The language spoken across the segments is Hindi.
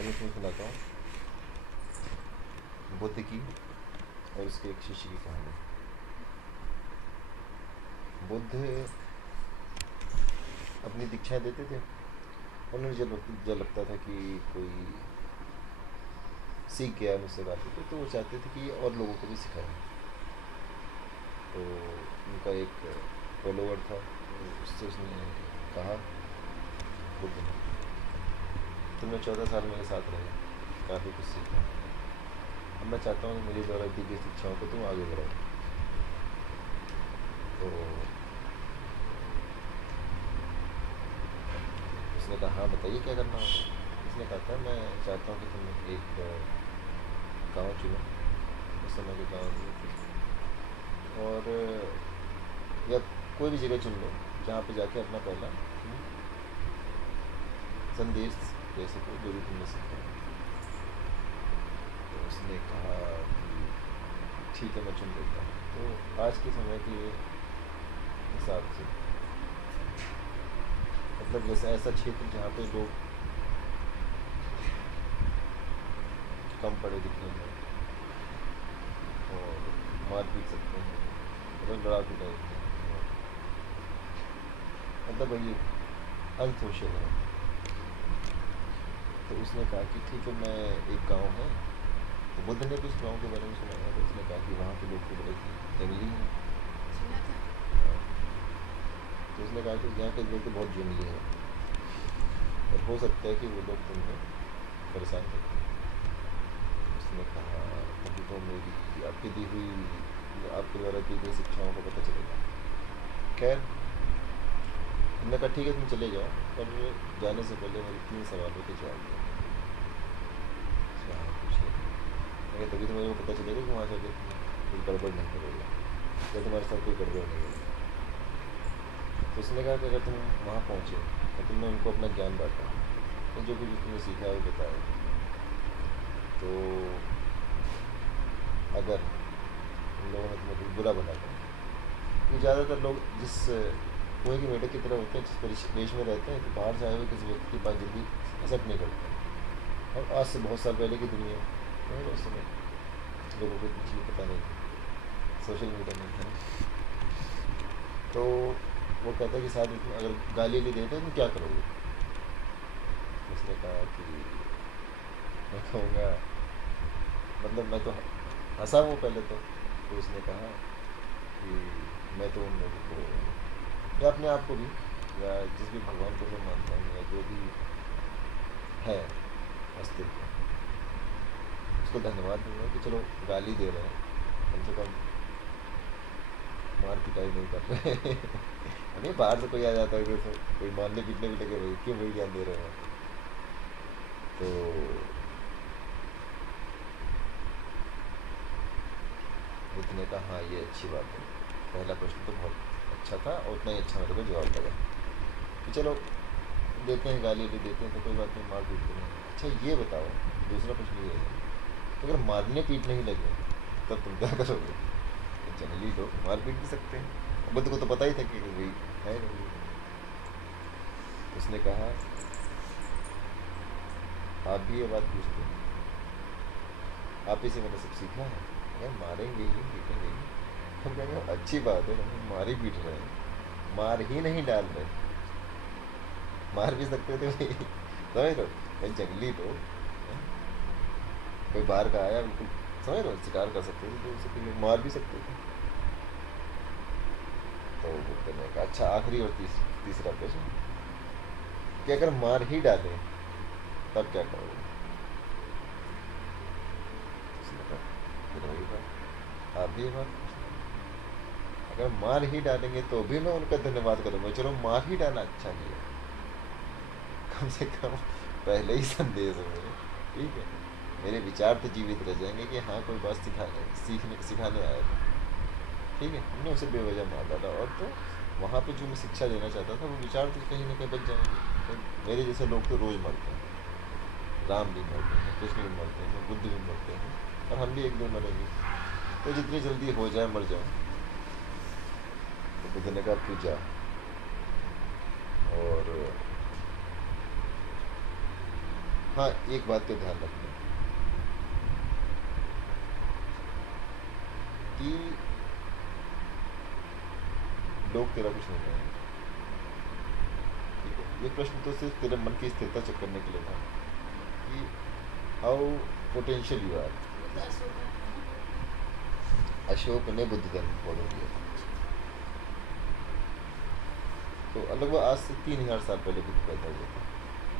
आज मैं तुम्हें सुनाता हूँ बुद्ध की और उसके एक शिष्य की कहानी। बुद्ध अपनी दीक्षाएं देते थे। उन्हें जब लगता था कि कोई सीख गया मुझसे बात तो वो चाहते थे कि और लोगों को भी सिखाएं। तो उनका एक फॉलोअर था, उससे उसने कहा, बुद्ध ने, तुमने 14 साल मेरे साथ रहे, काफ़ी कुछ सीखा। अब मैं चाहता हूँ मेरी द्वारा दी गई शिक्षाओं को तुम आगे बढ़ाओ। तो उसने कहा, हाँ बताइए क्या करना होगा। उसने कहा था, मैं चाहता हूँ कि तुम एक गांव चुनो, उस समय के गांव में, और या कोई भी जगह चुन लो जहाँ पे जाके अपना पहला संदेश दे सको जो भी तुमने सीखा। तो उसने कहा कि ठीक है मैं चुन लेता हूँ। तो आज के समय के हिसाब से मतलब जैसे ऐसा क्षेत्र जहाँ पे लोग कम पढ़े लिखे हैं और मार पीट सकते हैं, मतलब लड़ा पिटाई हैं, मतलब वही अनसोशल है। तो उसने कहा कि ठीक है, मैं एक गांव है। तो बुद्ध ने भी उस गांव के बारे में सुना था। तो उसने कहा कि वहाँ के लोग तो बड़े जंगली हैं। तो उसने कहा कि यहाँ के लोग तो बहुत जंगली हैं और हो सकता है कि वो लोग तुम्हें परेशान करते हैं। उसने कहा अभी तो मेरी आपकी दी हुई आपके द्वारा दी गई शिक्षाओं को पता चलेगा। खैर, हमने कहा ठीक है तुम चले जाओ, पर जाने से पहले मेरे 3 सवालों के जवाब दो। हाँ पूछिए। मैं तभी तो मेरे को पता चलेगा कि वहाँ जाकर कोई गड़बड़ नहीं करोगे या तुम्हारे साथ कोई गड़बड़ नहीं होगी। तो उसने कहा कि अगर तुम वहाँ पहुँचे और तुमने उनको अपना ज्ञान बांटा, तो जो कुछ तुमने सीखा है वो बताया, तो अगर उन लोगों ने तुम्हें कुछ बुरा बना था, क्योंकि ज़्यादातर लोग जिस कुएँ के मेढक की तरह होते हैं, जिस परिवेश में रहते हैं, तो बाहर से आए हुए किसी व्यक्ति की बात जल्दी एक्सेप्ट नहीं करते। और आज से बहुत साल पहले की दुनिया है, उस समय लोगों को कुछ भी पता नहीं था, सोशल मीडिया नहीं था। तो वो कहता है कि साथ में अगर गाली भी देते तो क्या करोगे। उसने कहा कि मैं कहूँगा, मतलब मैं तो हंसा वो पहले तो उसने कहा कि मैं तो उन लोगों को या अपने आप को भी या जिस भी भगवान को मैं मानता हूँ या जो भी है अस्तित्व, उसको धन्यवाद दूंगा कि चलो गाली दे रहे हैं, कम से कम मार पिटाई नहीं कर रहे। नहीं, बाहर से कोई आ जाता है तो कोई मारने पीटने भी लगे, भाई क्यों वही ज्ञान दे रहे हैं। तो बुद्ध ने कहा, हाँ ये अच्छी बात है, पहला प्रश्न तो बहुत अच्छा था और उतना ही अच्छा मेरे को जवाब लगा कि चलो देते हैं, गाली भी देते हैं तो कोई बात नहीं, मार पीटते नहीं। अच्छा ये बताओ, दूसरा प्रश्न ये है कि अगर मारने पीटने ही लगे तब तुम क्या करोगे। तो जंगली लोग मार पीट भी सकते हैं, बुद्ध को तो पता ही था कि भाई है नहीं। उसने कहा, आप भी ये बात पूछते हैं, आप ही से मैंने सब सीखा है, अगर मारेंगे ही पीटेंगे ही। हम कहेंगे अच्छी बात है, हम मार ही पीट रहे हैं, मार ही नहीं डाल रहे, मार भी सकते थे भाई। समझ लो भाई, जंगली लोग हैं, कोई बाहर का आया बिल्कुल, समझ लो शिकार कर सकते थे तो उसे कोई लोग मार भी सकते थे। तो बुद्ध ने कहा, अच्छा आखिरी और तीसरा प्रश्न कि अगर मार ही डालें तब क्या करोगे। उसने कहा, फिर वही बात, आप भी ये बात पूछना, अगर मार ही डालेंगे तो भी मैं उनका धन्यवाद करूँगा, चलो मार ही डाला अच्छा किया, कम से कम पहले ही संदेश है मेरे, ठीक है, मेरे विचार तो जीवित रह जाएंगे कि हाँ कोई बात सिखाने आया था। ठीक है, हमने उसे बेवजह मार डाला, और तो वहाँ पे जो मैं शिक्षा देना चाहता था वो विचार तो कहीं ना कहीं बच जाएंगे। तो मेरे जैसे लोग तो रोज़ मरते हैं, राम भी मरते हैं, कृष्ण भी मरते हैं, बुद्ध भी मरते हैं, और हम भी एक दिन मरेंगे। तो जितनी जल्दी हो जाए मर जाओ। तो बुद्ध ने कहा तू जा, और हाँ, एक बात का ध्यान रखना कि लोग तेरा कुछ नहीं करेंगे। ठीक है, ये प्रश्न तो सिर्फ तेरे मन की स्थिरता चेक करने के लिए था कि हाउ पोटेंशियल यू आर। वो तो अशोक है ना। अशोक ने बुद्ध धर्म फॉलो किया था। अच्छा। तो लगभग आज से 3,000 साल पहले बुद्ध पैदा हुआ था।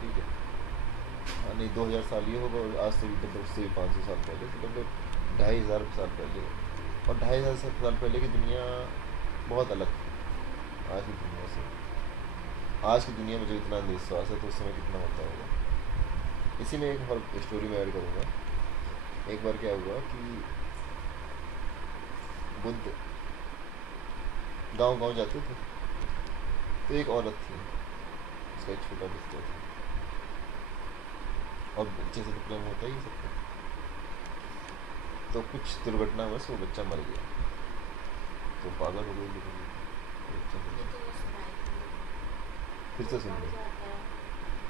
ठीक है। हाँ, नहीं, 2,000 साल ये होगा, और आज से भी मतलब उससे भी 500 साल पहले, तो लगभग 2,500 साल पहले। और 2,500 साल पहले की दुनिया बहुत अलग थी आज की दुनिया से। आज की दुनिया में जो इतना अंधविश्वास है, तो उस समय कितना होता होगा। इसी में एक और स्टोरी में ऐड करूँगा। एक बार क्या हुआ कि बुद्ध गांव गांव जाते थे, तो एक औरत थी, उसका एक छोटा बच्चा था। और बच्चे से तो प्रेम होता ही है सबको। तो कुछ दुर्घटनावश वो बच्चा मर गया, तो पागल हो गई लेकिन बच्चा मर ये गया। तो वो सुनाई थी मैंने। फिर कोई से सुन मर लो। जाता है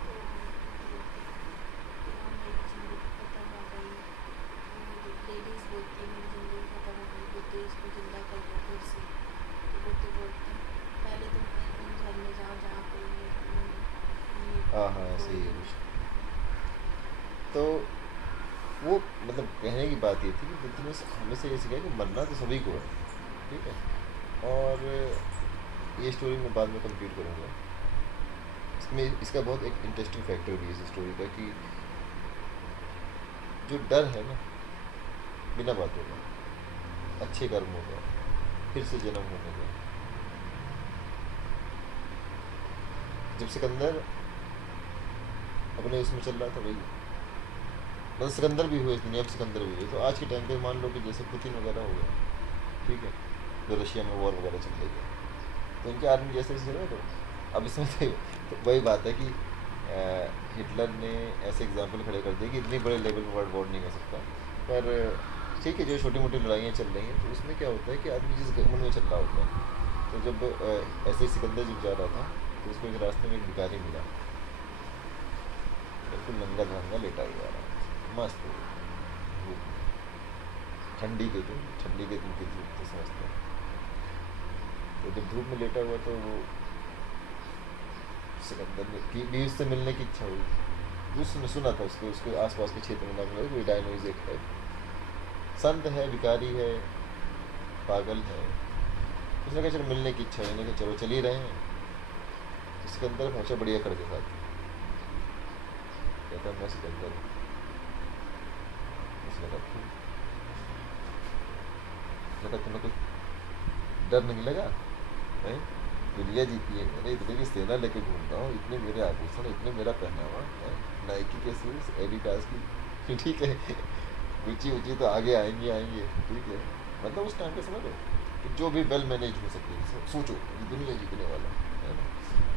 तो बोलते हैं कि हाँ मेरी ज़िंदगी ख़त्म हो गई। लेडीज़ बोलती है मेरी ज़िंदगी ख़त्म हो गई, बोलते इसको ज़िंदा कर दो फिर से। तो बोलते बोलते हैं पहले तुम उन घर में जाओ जहाँ पे ये हाँ हाँ, ऐसे कोई ही है कुछ। तो वो मतलब कहने की बात ये थी कि बुद्ध ने हमें से ये सिखाया कि मरना तो सभी को है। ठीक है। और ये स्टोरी मैं बाद में कंप्लीट करूँगा। इसमें इसका बहुत एक इंटरेस्टिंग फैक्टर भी है इस स्टोरी का, कि जो डर है ना, बिना बातों का, अच्छे कर्मों का, फिर से जन्म होने का। जब सिकंदर अपने उसमें चल रहा था भाई, मतलब सिकंदर भी हुए इस दुनिया में, सिकंदर भी हुए, तो आज के टाइम पे मान लो कि जैसे पुतिन वगैरह हो गया। ठीक है। जो रशिया में वॉर वगैरह चल रही है, तो इनकी आर्मी जैसे जैसे रहे, तो अब इसमें तो वही बात है कि हिटलर ने ऐसे एग्जाम्पल खड़े कर दिए कि इतनी बड़े लेवल पर वर्ल्ड वॉर नहीं हो सकता। पर ठीक है, जो छोटी मोटी लड़ाइयाँ चल रही हैं, तो उसमें क्या होता है कि आदमी जिस गवर्नमेंट में चल रहा होता है, तो जब ऐसे ही सिकंदर जब जा रहा था, तो उसको एक रास्ते में एक भिखारी मिला, बिल्कुल नंगा धंगा लेटा हुआ रहा, मस्त धूप में, ठंडी के दिन, ठंडी के दिन की धूप तो समझते हैं। तो जब धूप में लेटा हुआ, तो वो सिकंदर ने की भी उससे मिलने की इच्छा हुई। तो उसने सुना था उसके उसके आसपास के क्षेत्र में नाम लगा कोई डायनोइज एक है, संत है, भिखारी है, पागल है। उसने कहा चलो मिलने की इच्छा है, मैंने कहा चलो चल ही रहे हैं। तो सिकंदर पहुंचा बढ़िया खड़ के साथ, कहता मैं सिकंदर हूँ। उसने कहा "क्यों?" उसने कहा तुम्हें कुछ डर नहीं लगा है? दुनिया जीती है मैंने, इतने की सेना लेके घूम रहा हूँ, इतने मेरे आभूषण, इतने मेरा पहनावा है, नाइकी के शूज, एडिडास की ठीक है, गुची उची तो आगे आएंगे आएंगे। ठीक है। मतलब उस टाइम पे समझ लो कि जो भी वेल मैनेज हो सके, सोचो ये दुनिया जीतने वाला है ना।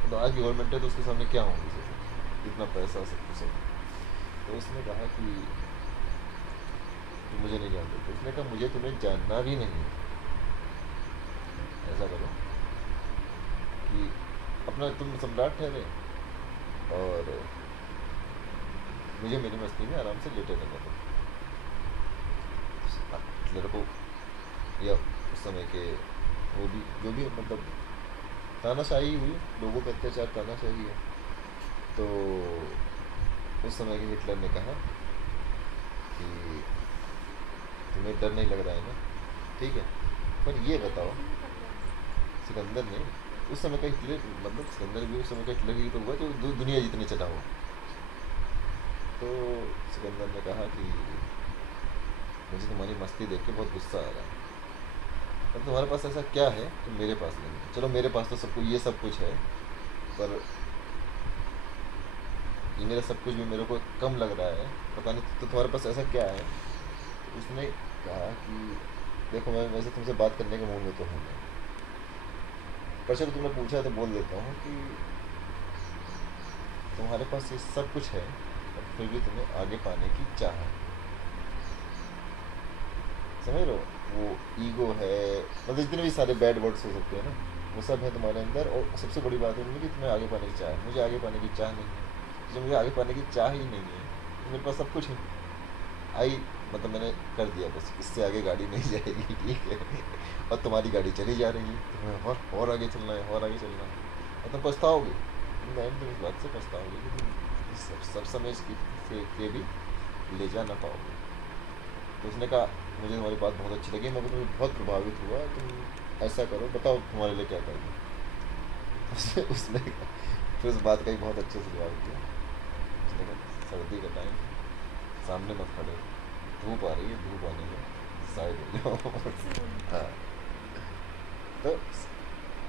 तो आज की गवर्नमेंट है, तो उसके सामने क्या होंगे, सोचो इतना पैसा सब कुछ सब। तो उसने कहा कि तुम मुझे नहीं जानते, तो उसने कहा मुझे तुम्हें जानना भी नहीं है। ऐसा करो कि अपना तुम सम्राट ठहरे, और मुझे मेरी मस्ती में आराम से लेटे रहने दो। हिटलर को, या उस समय के वो भी जो भी मतलब तानाशाही हुई, लोगों पे अत्याचार, तानाशाही है। तो उस समय के हिटलर ने कहा कि तुम्हें डर नहीं लग रहा है ना, ठीक है, पर ये क्या बताओ। किसी ने पकड़ा है? सिकंदर ने, उस समय का हिटलर, मतलब सिकंदर भी उस समय का हिटलर ही तो हुआ जो दुनिया जीतने चला हुआ। तो सिकंदर ने कहा कि मुझे तुम्हारी मस्ती देख के बहुत गुस्सा आ रहा है, पर तुम्हारे पास ऐसा क्या है जो मेरे पास नहीं है? चलो मेरे पास तो सब कुछ, ये सब कुछ है, पर ये मेरा सब कुछ भी मेरे को कम लग रहा है, पता नहीं तो तुम्हारे पास ऐसा क्या है? तो उसने कहा कि देखो मैं वैसे तुमसे बात करने के मूड में तो हूँ नहीं, पर चलो तुमने पूछा है तो बोल देता हूँ कि तुम्हारे पास ये सब कुछ है, और फिर भी तुम्हें आगे पाने की चाह है। समझ रहे हो? वो ईगो है, मतलब जितने भी सारे बैड वर्ड्स हो सकते हैं ना, वो सब है तुम्हारे अंदर। और सबसे बड़ी बात है उनमें कि तुम्हें आगे पाने की चाह है। मुझे आगे पाने की चाह नहीं है। जब मुझे आगे पाने की चाह ही नहीं है, मेरे पास सब कुछ है। आई, मतलब मैंने कर दिया, बस इससे आगे गाड़ी नहीं जाएगी, ठीक है। और तुम्हारी गाड़ी चली जा रही है, तुम्हें और आगे चलना है, और आगे चलना है, और तुम पछताओगे। तुम इस बात से पछताओगे कि तुम सब समय से के भी ले जा ना पाओगे। तो उसने कहा मुझे तुम्हारी बात बहुत अच्छी लगी, मैं तुम्हें बहुत प्रभावित हुआ, तुम ऐसा करो, बताओ तुम्हारे लिए क्या कर दूँ। उसने फिर उस बात का ही बहुत अच्छे से जवाब दिया। उसने कहा सर्दी का टाइम, सामने मत खड़े, धूप आ रही है, धूप आने में साइड हो जाओ। ऐसे बोला। हाँ। तो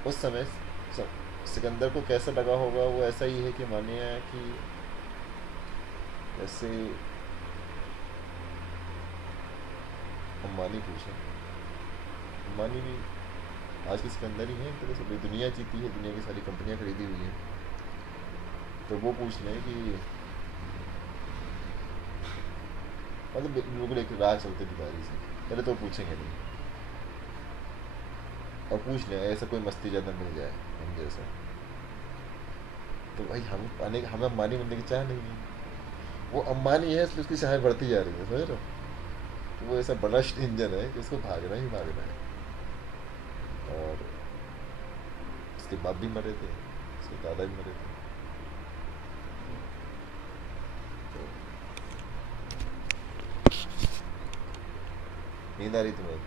उस समय सिकंदर को कैसा लगा होगा, वो ऐसा ही है कि मानिए कि जैसे अंबानी पूछे, अंबानी भी आज के सिकंदर ही है एक तरह से, भाई दुनिया जीती है, दुनिया की सारी कंपनियां खरीदी हुई हैं। तो वो पूछ लें कि मतलब बिल्कुल एक राह चलते भिखारी से, पहले तो पूछेंगे नहीं, और पूछ लें ऐसा कोई मस्ती ज़्यादा मिल जाए हम जैसा, तो भाई हमें अंबानी बनने की चाह नहीं है। वो अंबानी है इसलिए उसकी चाह बढ़ती जा रही है, समझ रहे हो। तो वो ऐसा बड़ा इंजन है कि उसको भागना ही भागना है। और उसके बाप भी मरे थे, उसके दादा भी मरे थे। तो नींद आ रही थी मैं